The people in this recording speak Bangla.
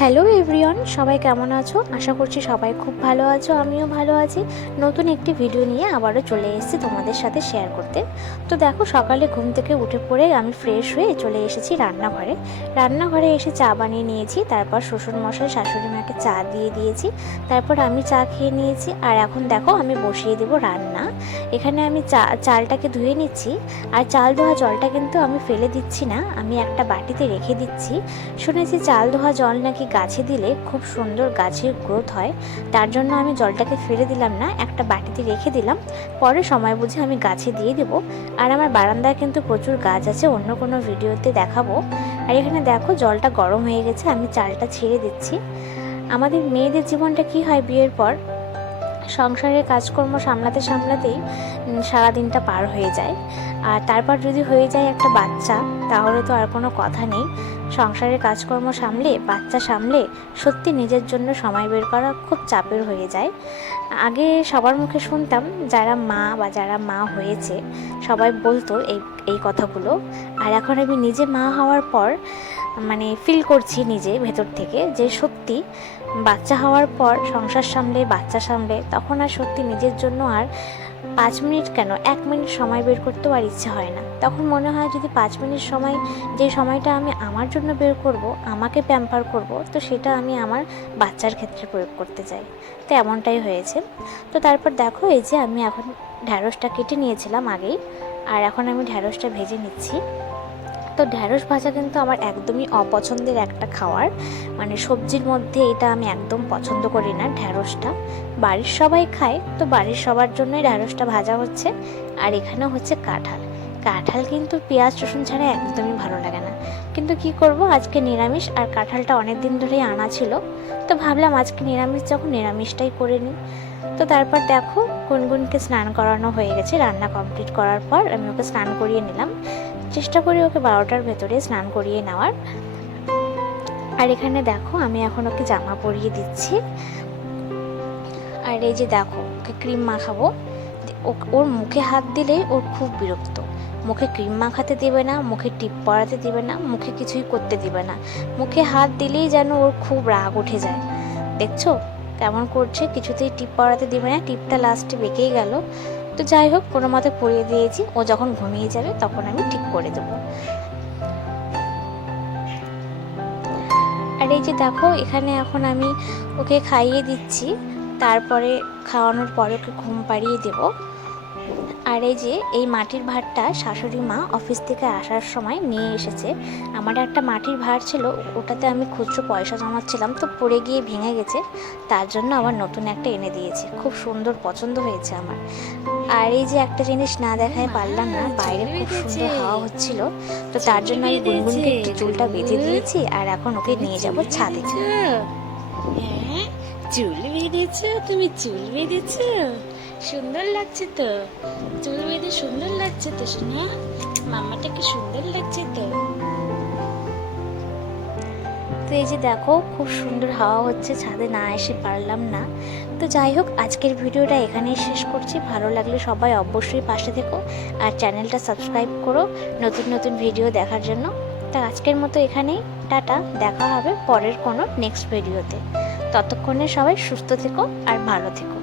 হ্যালো এভরিওয়ান, সবাই কেমন আছো? আশা করছি সবাই খুব ভালো আছো, আমিও ভালো আছি। নতুন একটি ভিডিও নিয়ে আবারও চলে এসেছি তোমাদের সাথে শেয়ার করতে। তো দেখো, সকালে ঘুম থেকে উঠে পড়ে আমি ফ্রেশ হয়ে চলে এসেছি রান্নাঘরে এসে চা বানিয়ে নিয়েছি। তারপর শ্বশুরমশাই শাশুড়ি মাকে চা দিয়ে দিয়েছি। তারপর আমি চা খেয়ে নিয়েছি। আর এখন দেখো আমি বসিয়ে দেবো রান্না। এখানে আমি চালটাকে ধুয়ে নিচ্ছি। আর চাল ধোয়া জলটা কিন্তু আমি ফেলে দিচ্ছি না, আমি একটা বাটিতে রেখে দিচ্ছি। শুনেছি চাল ধোয়া জল নাকি গাছে দিলে খুব সুন্দর গাছের গ্রোথ হয়। তার জন্য আমি জলটাকে ফেলে দিলাম না, একটা বাটিতে রেখে দিলাম। পরে সময় বুঝে আমি গাছে দিয়ে দেবো। আর আমার বারান্দায় কিন্তু প্রচুর গাছ আছে, অন্য কোনো ভিডিওতে দেখাবো। আর এখানে দেখো জলটা গরম হয়ে গেছে, আমি চালটা ছেড়ে দিচ্ছি। আমাদের মেয়েদের জীবনটা কি হয় বিয়ের পর, সংসারের কাজকর্ম সামলাতে সামলাতেই সারাদিনটা পার হয়ে যায়। আর তারপর যদি হয়ে যায় একটা বাচ্চা, তাহলে তো আর কোনো কথা নেই। সংসারের কাজকর্ম সামলে, বাচ্চা সামলে সত্যি নিজের জন্য সময় বের করা খুব চাপের হয়ে যায়। আগে সবার মুখে শুনতাম, যারা মা বা যারা মা হয়েছে সবাই বলতো এই এই কথাগুলো। আর এখন আমি নিজে মা হওয়ার পর মানে ফিল করছি নিজে ভেতর থেকে যে সত্যি বাচ্চা হওয়ার পর সংসার সামলে, বাচ্চা সামলে, তখন আর সত্যি নিজের জন্য আর 5 মিনিট কেন 1 মিনিট সময় বের করতেও আর ইচ্ছে হয় না। তখন মনে হয় যদি 5 মিনিট সময়, যে সময়টা আমি আমার জন্য বের করব, আমাকে প্যাম্পার করব, তো সেটা আমি আমার বাচ্চার ক্ষেত্রে প্রয়োগ করতে চাই। তো এমনটাই হয়েছে। তো তারপর দেখো, এই যে আমি এখন ঢ্যাঁড়সটা কেটে নিয়েছিলাম আগেই, আর এখন আমি ঢ্যাঁড়সটা ভেজে নিচ্ছি। তো ঢ্যাঁড়স ভাজা কিন্তু আমার একদমই অপছন্দের একটা খাবার, মানে সবজির মধ্যে এটা আমি একদম পছন্দ করি না ঢ্যাঁড়সটা। বাড়ির সবাই খায়, তো বাড়ির সবার জন্যই ঢ্যাঁড়সটা ভাজা হচ্ছে। আর এখানে হচ্ছে কাঁঠাল। কাঁঠাল কিন্তু পেঁয়াজ রসুন ছাড়া একদমই ভালো লাগে না, কিন্তু কি করব, আজকে নিরামিষ আর কাঁঠালটা অনেক দিন ধরেই আনা ছিল। তো ভাবলাম আজকে নিরামিষ, যখন নিরামিষটাই করে নিই। তো তারপর দেখো, গুনগুনকে স্নান করানো হয়ে গেছে। রান্না কমপ্লিট করার পর আমি ওকে স্নান করিয়ে নিলাম, চেষ্টা করি ওকে 12টার ভেতরে স্নান করিয়ে নেওয়ার। আর এখানে দেখো আমি এখন ওকে জামা পরিয়ে দিচ্ছি। আর এই যে দেখো, ওকে ক্রিম মাখাবো। ওর মুখে হাত দিলেই ওর খুব বিরক্ত। মুখে ক্রিম মাখাতে দিবে না, মুখে টিপ পরাতে দিবে না, মুখে কিছুই করতে দিবে না। মুখে হাত দিলেই যেন ওর খুব রাগ উঠে যায়। দেখছো কেমন করছে, কিছুতেই টিপ পরাতে দিবে না, টিপটা লাস্টে বেঁকেই গেল। তো যাই হোক, কোনো মতে পরিয়ে দিয়েছি। ও যখন ঘুমিয়ে যাবে তখন আমি ঠিক করে দেবো। আর এই যে দেখো, এখানে এখন আমি ওকে খাইয়ে দিচ্ছি। তারপরে খাওয়ানোর পরে ওকে ঘুম পাড়িয়ে দেব। আর এই যে এই মাটির ভাঁড়টা শাশুড়ি মা অফিস থেকে আসার সময় নিয়ে এসেছে। আমার একটা মাটির ভাঁড় ছিল, ওটাতে আমি খুচরো পয়সা জমাচ্ছিলাম, তো পড়ে গিয়ে ভেঙে গেছে। তার জন্য আবার নতুন একটা এনে দিয়েছে, খুব সুন্দর, পছন্দ হয়েছে আমার। আর এই যে একটা জিনিস না দেখায় পারলাম না, বাইরে খুব সুন্দর হাওয়া হচ্ছিল, তো তার জন্য আমি গুনগুনকে একটু চুলটা বেঁধে দিয়েছি। আর এখন ওকে নিয়ে যাব ছাদে। হ্যাঁ, চুল বেঁধেছো? তুমি চুল বেঁধেছো? সুন্দর লাগছে তো। চুল বেঁধে সুন্দর লাগছে তো সোনা। মামাটাকে সুন্দর লাগছে তো। তো এই যে দেখো, খুব সুন্দর হাওয়া হচ্ছে, ছাদে না এসে পারলাম না। তো যাই হোক, আজকের ভিডিওটা এখানেই শেষ করছি। ভালো লাগলে সবাই অবশ্যই পাশে থেকো, আর চ্যানেলটা সাবস্ক্রাইব করো নতুন নতুন ভিডিও দেখার জন্য। তা আজকের মতো এখানেই, টাটা। দেখা হবে পরের কোনো নেক্সট ভিডিওতে। ততক্ষণে সবাই সুস্থ থেকো আর ভালো থেকো।